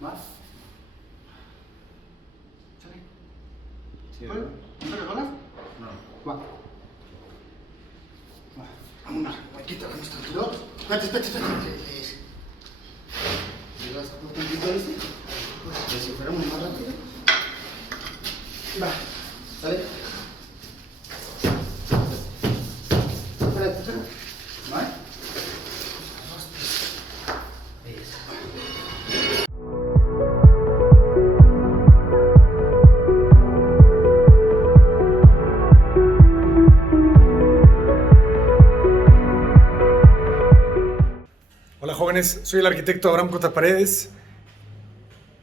¿Más? ¿Sale? Sí, ¿Puedes? ¿No te rolas? no. Va. Vámonos, Marquito, vamos tranquilo. Espérate. ¿Llegas un tantito, viste? Pues si fuéramos más rápido. Va, ¿sale? Espérate. ¿Vale? Hola jóvenes, soy el arquitecto Abraham Cota Paredes.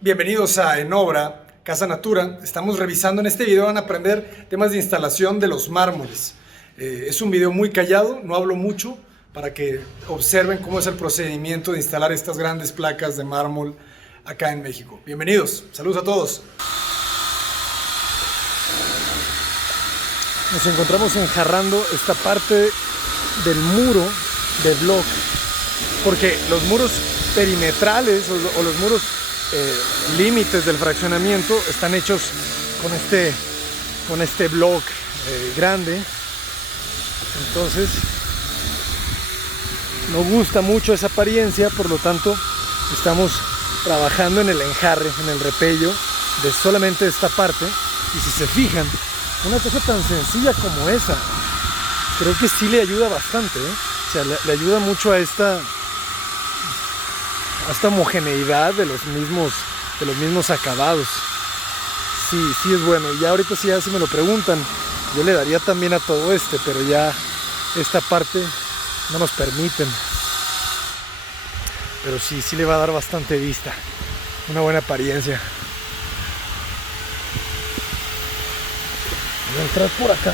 Bienvenidos a En Obra, Casa Natura. Estamos revisando, en este video van a aprender temas de instalación de los mármoles. Es un video muy callado, no hablo mucho, para que observen cómo es el procedimiento de instalar estas grandes placas de mármol acá en México. Bienvenidos, saludos a todos. Nos encontramos enjarrando esta parte del muro de block, porque los muros perimetrales o los muros límites del fraccionamiento están hechos con este block grande. Entonces no gusta mucho esa apariencia, por lo tanto estamos trabajando en el enjarre, en el repello de solamente esta parte. Y si se fijan, una cosa tan sencilla como esa creo que sí le ayuda bastante, ¿eh? O sea, le ayuda mucho a esta homogeneidad de los mismos acabados. Sí es bueno. Y ya ahorita si me lo preguntan, yo le daría también a todo pero ya esta parte no nos permiten. Pero sí le va a dar bastante vista, una buena apariencia. Voy a entrar por acá.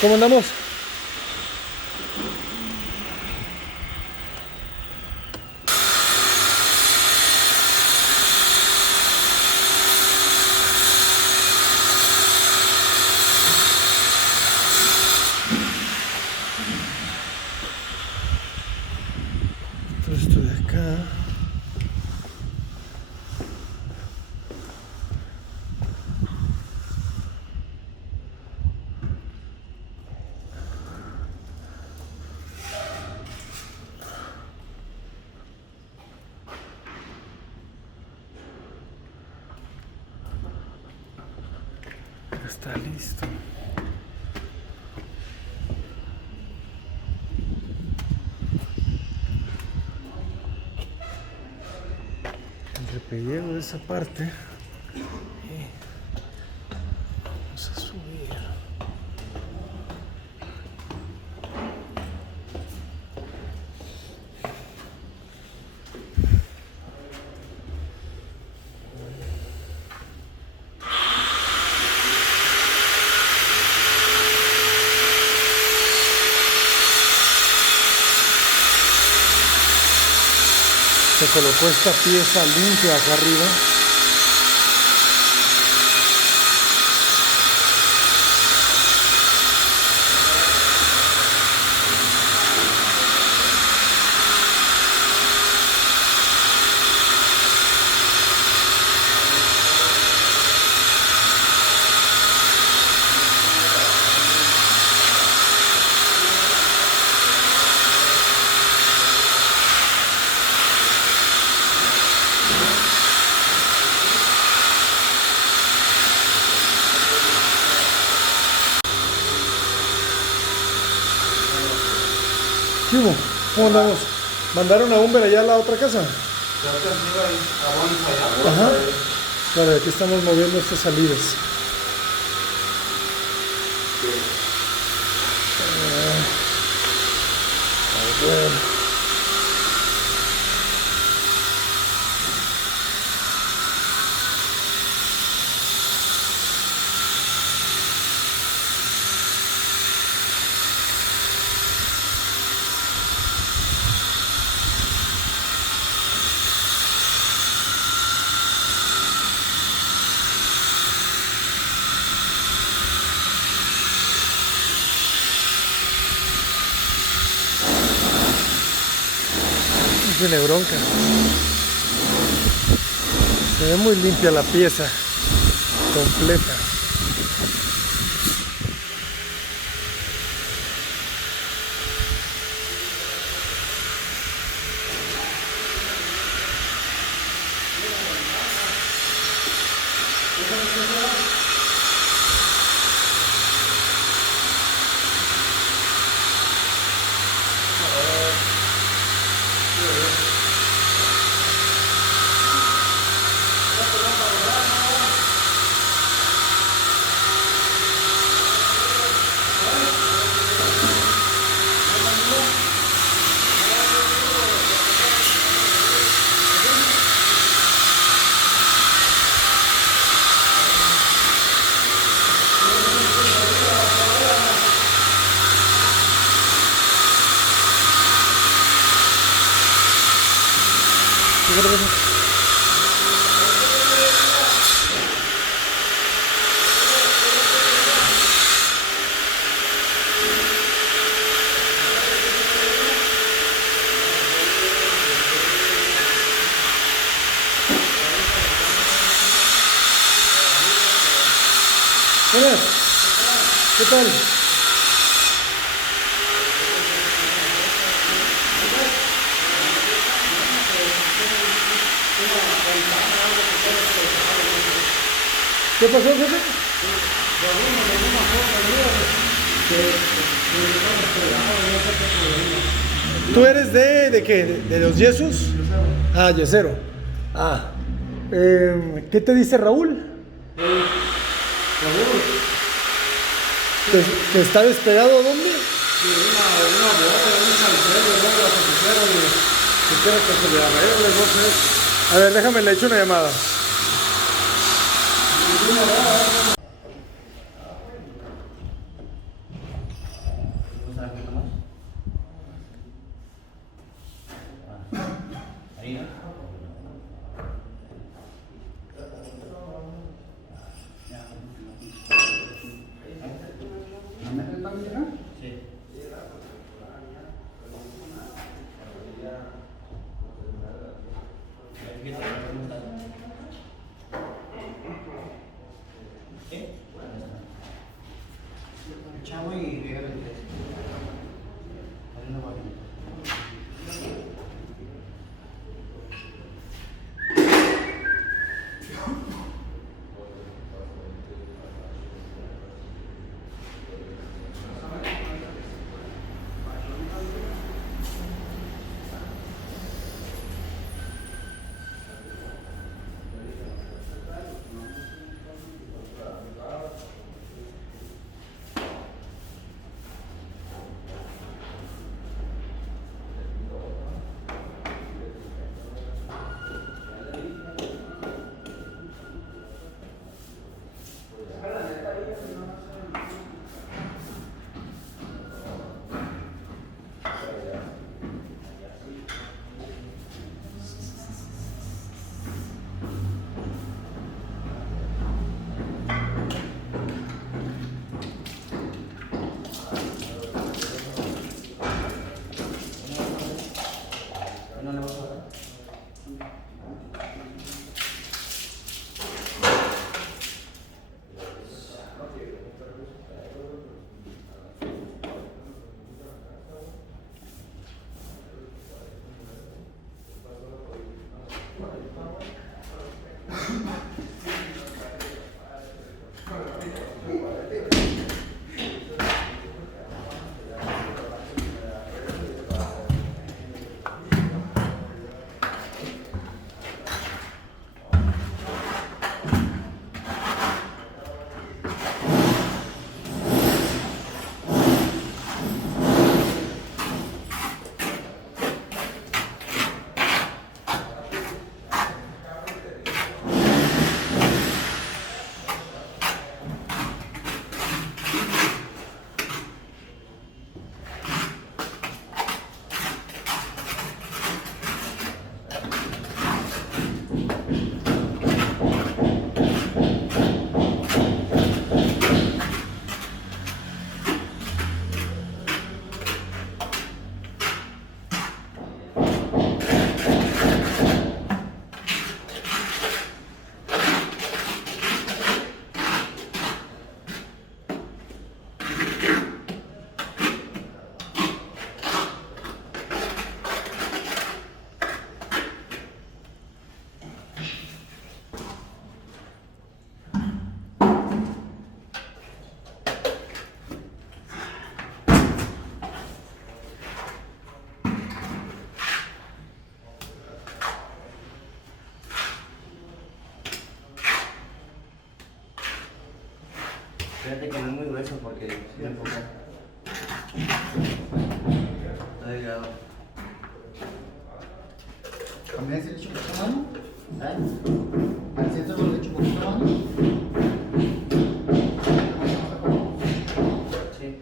¿Cómo andamos? Esto de acá. Está listo. El repellero de esa parte. Y vamos a subir. Se colocó esta pieza limpia acá arriba. ¿Qué hubo? ¿Cómo andamos? ¿Mandaron a Humber allá a la otra casa? Ajá. Claro, aquí estamos moviendo estas salidas. A ver. tiene bronca. Se ve muy limpia la pieza completa. Buenas, ¿qué tal? ¿Qué pasó, jefe? ¿Tú eres de qué? ¿De los yesos? Ah, yesero. Ah. ¿Qué te dice Raúl? ¿Que está despegado dónde? Una boda, un salsero, ¿no? La oficina que quiere que se le arregle, no sé. A ver, déjame, le echo una llamada. Ahí, ¿no? Chavo y eso porque me enfoca. Está delgado. ¿También se le echa un poquito mano? ¿Eh? ¿Al centro le echa un poquito mano? Sí.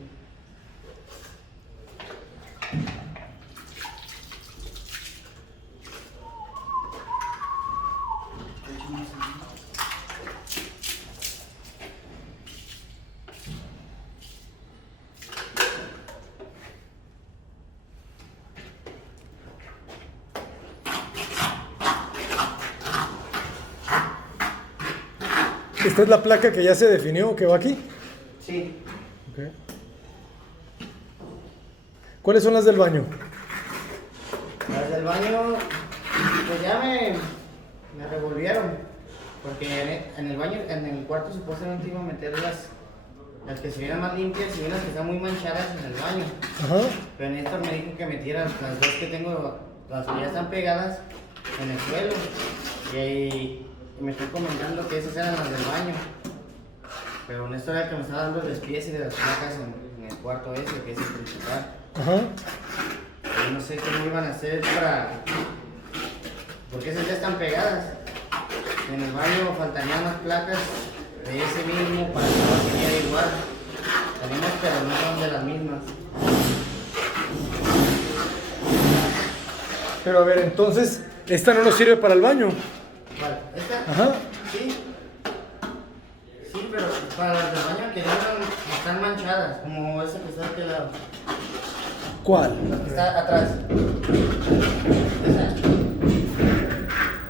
¿Esta es la placa que ya se definió, que va aquí? Sí. Okay. ¿Cuáles son las del baño? Las del baño, pues ya me revolvieron. Porque en el baño, en el cuarto supuestamente iba a meter las que se vieran más limpias y unas que están muy manchadas en el baño. Ajá. Pero Néstor me dijo que metiera las dos que tengo, las que ya están pegadas en el suelo. Y me estoy comentando que esas eran las del baño. Pero Néstor era el que me estaba dando el despiece de las placas en el cuarto ese, que es el principal. Ajá. Yo no sé cómo iban a hacer para... porque esas ya están pegadas. En el baño faltarían más placas de ese mismo para que no quedara igual. Tenemos, pero no son de las mismas. Pero a ver, entonces, esta no nos sirve para el baño. ¿Cuál? ¿Esta? Ajá. Sí. Sí, pero para las del baño que están manchadas, como esa que está de aquel lado. ¿Cuál? La que está atrás. Esa.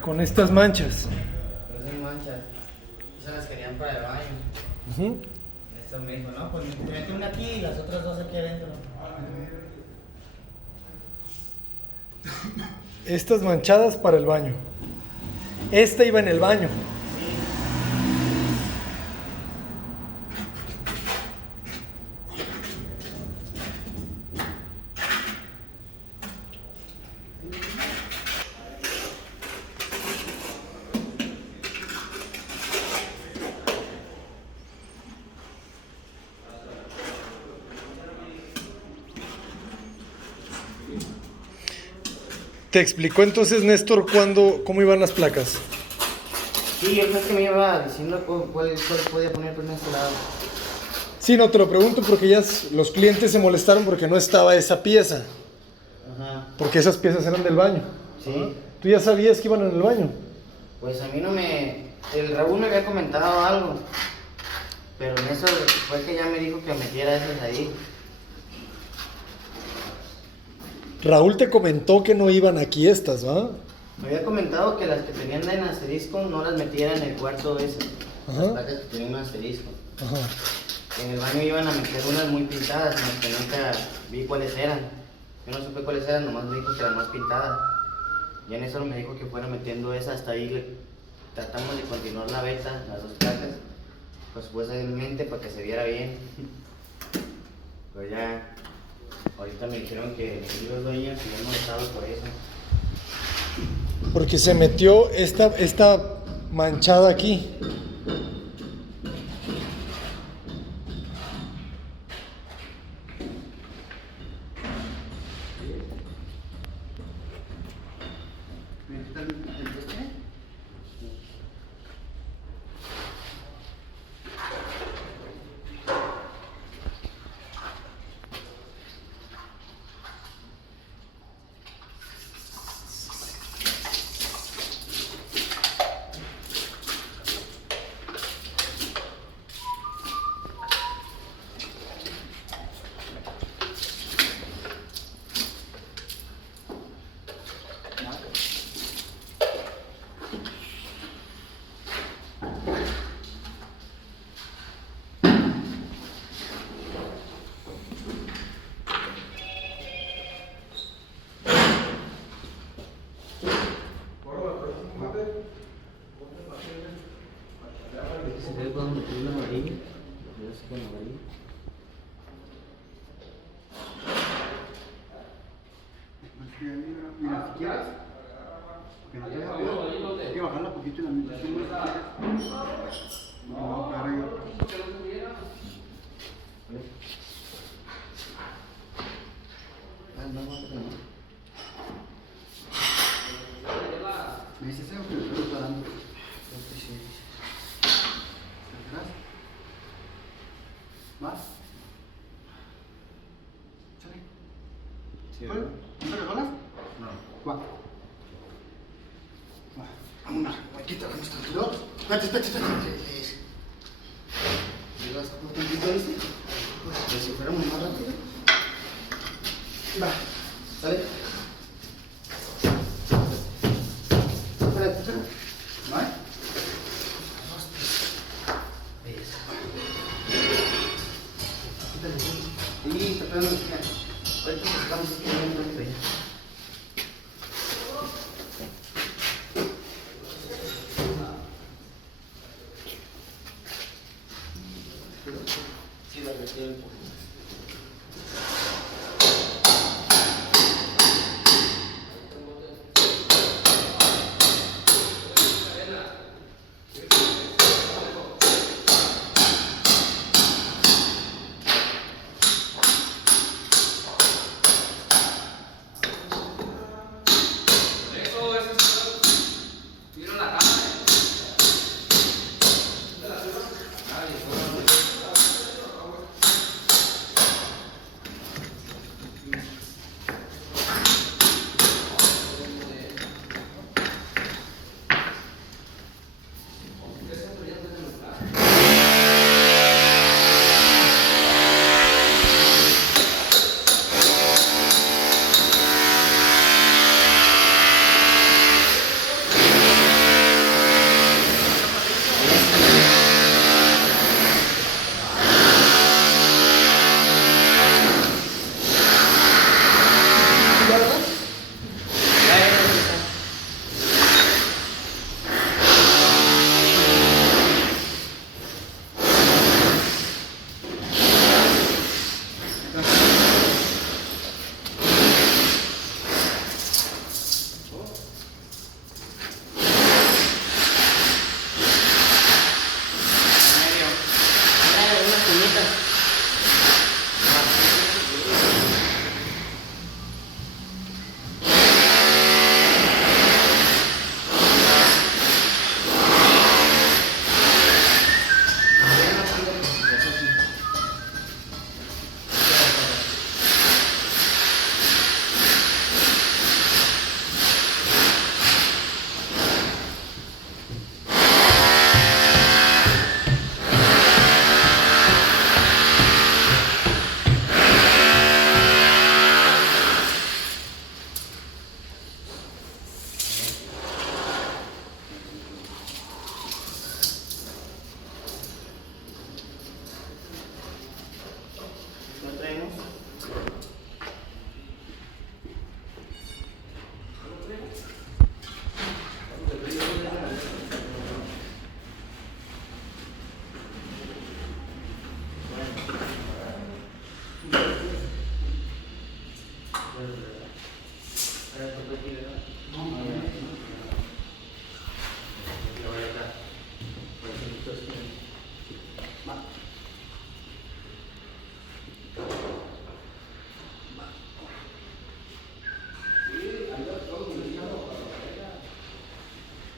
Con estas manchas. Pero son manchas. Esas las querían para el baño. Ujú. Esto me dijo, no, pues te mete una aquí y las otras dos aquí adentro. Estas manchadas para el baño. Esta iba en el baño. ¿Te explicó entonces Néstor cómo iban las placas? Sí, yo creo que me iba diciendo cuál podía poner por este lado. Sí, no, te lo pregunto porque ya los clientes se molestaron porque no estaba esa pieza. Ajá. Porque esas piezas eran del baño. Sí. ¿Tú ya sabías que iban en el baño? Pues a mí no me... El Raúl me había comentado algo. Pero en eso fue que ya me dijo que metiera esas ahí. Raúl te comentó que no iban aquí estas, ¿va? Me había comentado que las que tenían en asterisco no las metiera en el cuarto ese. Ajá. Las placas que tenían un asterisco. Ajá. En el baño iban a meter unas muy pintadas, más que nunca vi cuáles eran. Yo no supe cuáles eran, nomás me dijo que eran más pintadas. Y en eso me dijo que fuera metiendo esa, hasta ahí tratamos de continuar la beta, las dos placas, pues supuestamente para que se viera bien. Pero ya, ahorita me dijeron que los dueños se habían molestado por eso. Porque se metió esta manchada aquí. ¿Se ve cuando metí una amarilla? Yo sé que no amarilla. Mira, si quieres, que no te vea peor, hay que bajarla un poquito en la meditación. No, para yo. ¿Vale? No, no. Me dices eso que me estoy parando. ¿Atrás? ¿Más? ¿Sale? Sí, ¿Solo? ¿No te rolas? No. Va. Una, quita la nuestra. Dos. Espérate. ¿Llegas un tantito, viste? Pues si fuéramos más rápido. Va. ¿Sale? Espérate. ¿No hay? Y está pegando los pies. Ahorita sacamos este momento ya. Sí, la retiro un poco.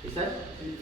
¿Estás? Aquí.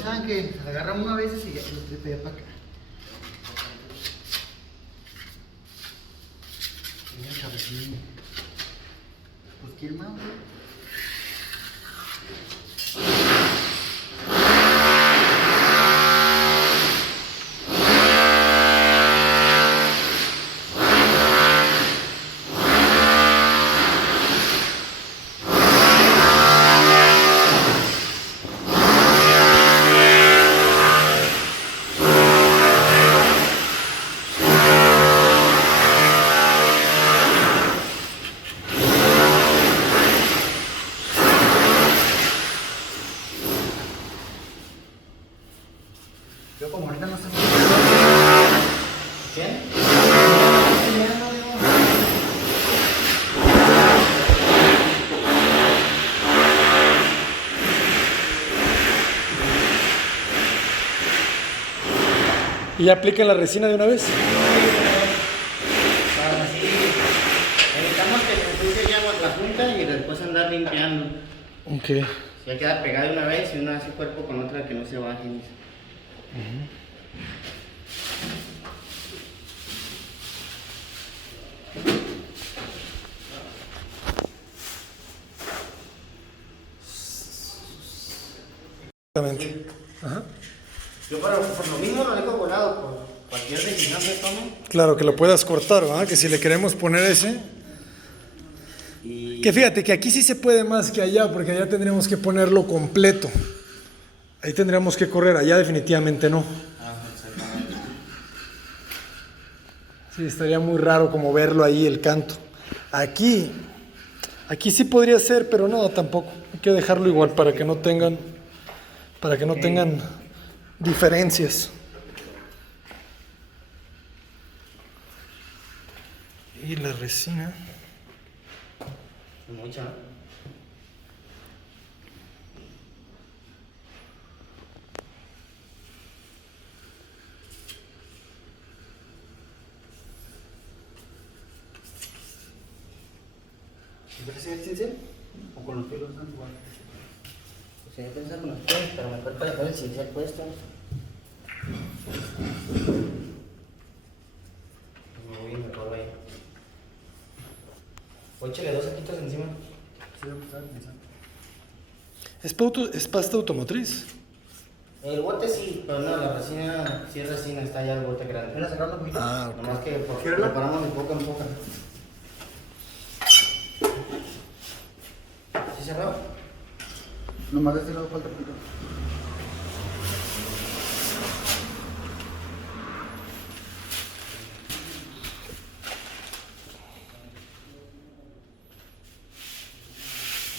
que saben que agarra una vez y ya lo tripe para acá. Mira, cabecín. Pues quién más, güey. Yo como ahorita no sé. ¿Qué? ¿Y ya aplican la resina de una vez? Para así, evitamos que se ensucie ya la punta y después andar limpiando. Ok. Ya queda pegada de una vez y una hace cuerpo con otra que no se baje. Exactamente. Ajá. Yo por lo mismo lo dejo volado, por cualquier decisión que tome. Claro, que lo puedas cortar, ¿verdad? Que si le queremos poner ese... Y Que fíjate que aquí sí se puede más que allá, porque allá tendríamos que ponerlo completo. Ahí tendríamos que correr, allá definitivamente no. exactamente. Sí, estaría muy raro como verlo ahí el canto. Aquí sí podría ser, pero no, tampoco. Hay que dejarlo igual para que no tengan diferencias. Y la resina. Mucha. ¿Quieres hacer el cincel? ¿O con los pelos están igual? Pues sí, pensar con los pies, pero mejor para dejar el cincel puesto. Me voy mejor ahí. O échale 2 saquitos encima. Sí, lo que estaba pensando. ¿Es pasta automotriz? El bote sí, pero no, la resina, sí es resina, está ya el bote grande. ¿Quieres sacarlo un poquito? Ah, Nomás que ¿Quieres la? preparamos de poco en poco. ¿Sí cerrado? Nomás de este lado falta poquito.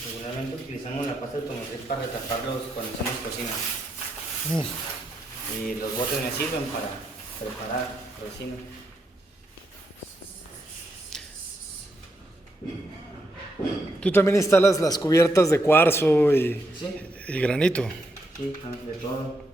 Regularmente utilizamos la pasta automotriz para retaparlos cuando hacemos cocina. Y los botes me sirven para preparar resina. Tú también instalas las cubiertas de cuarzo y granito. Sí, de todo.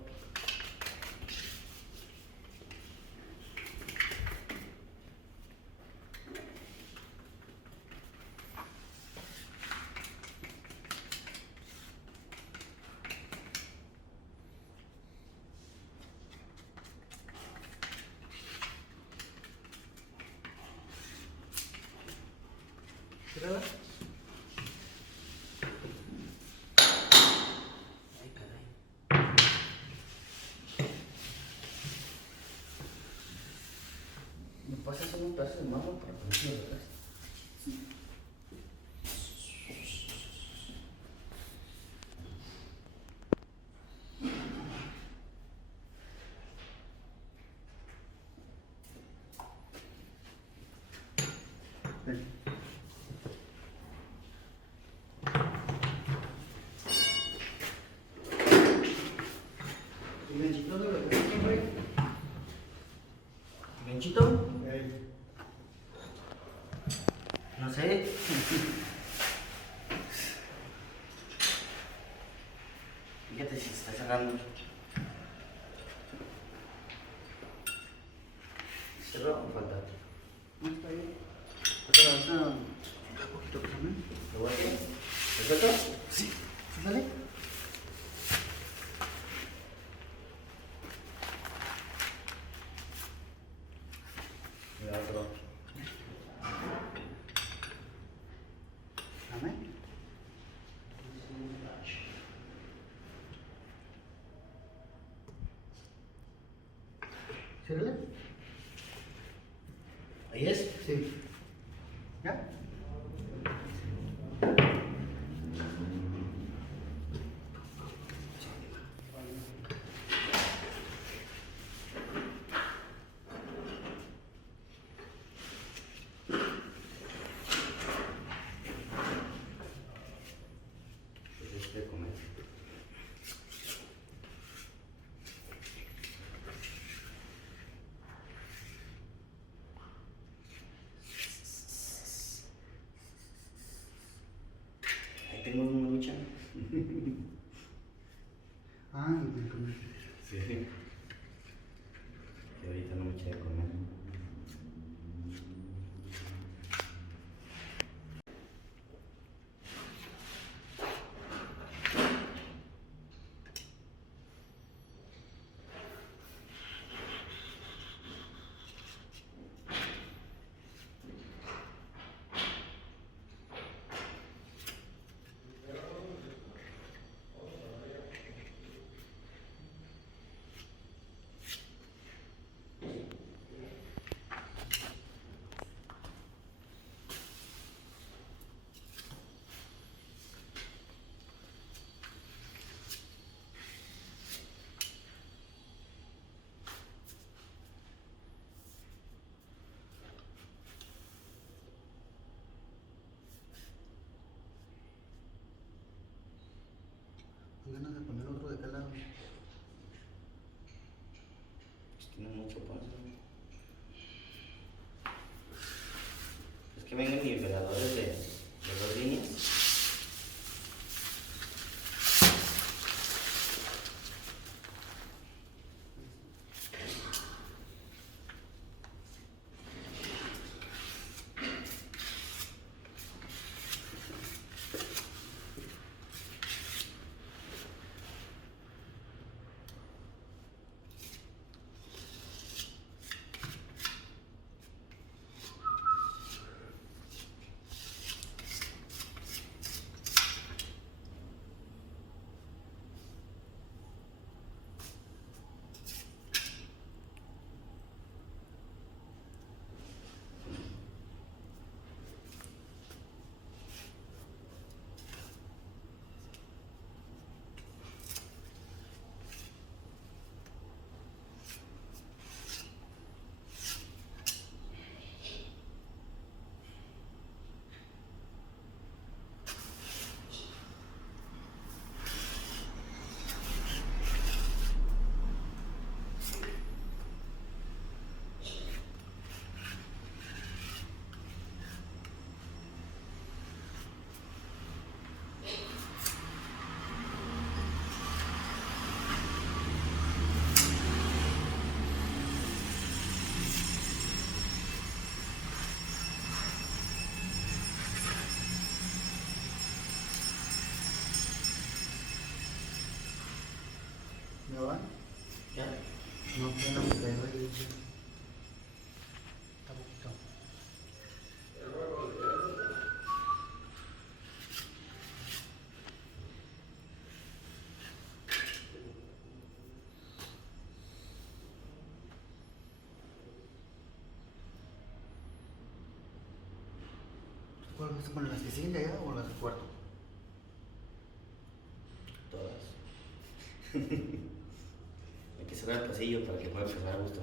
Ay, caray. ¿Me pasas un pedazo de mano para ponerlo detrás? ¿Ganchito? No sé. Fíjate si se está cerrando. ¿Cerró o falta? No, está bien. Pero ahorita un poquito que también. ¿Lo voy a hacer? ¿Lo suelto? Sí. ¿Sale? ¿Ciérrale? Ahí es. Sí. ¿Ya? De comer. Ahí tengo una lucha. Ah, no te comí. Sí. Que ahorita no me eché de comer. Con ganas de poner otro de cada lado. Pues tiene mucho paso. Es que vengan niveladores de 2 líneas. ¿Me van? Ya. No, no me caigo ahí. Está poquito. ¿Cuál vas a poner? ¿Las que siguen de allá o las del cuarto? Todas. Hay que cerrar el pasillo para que pueda empezar a gusto.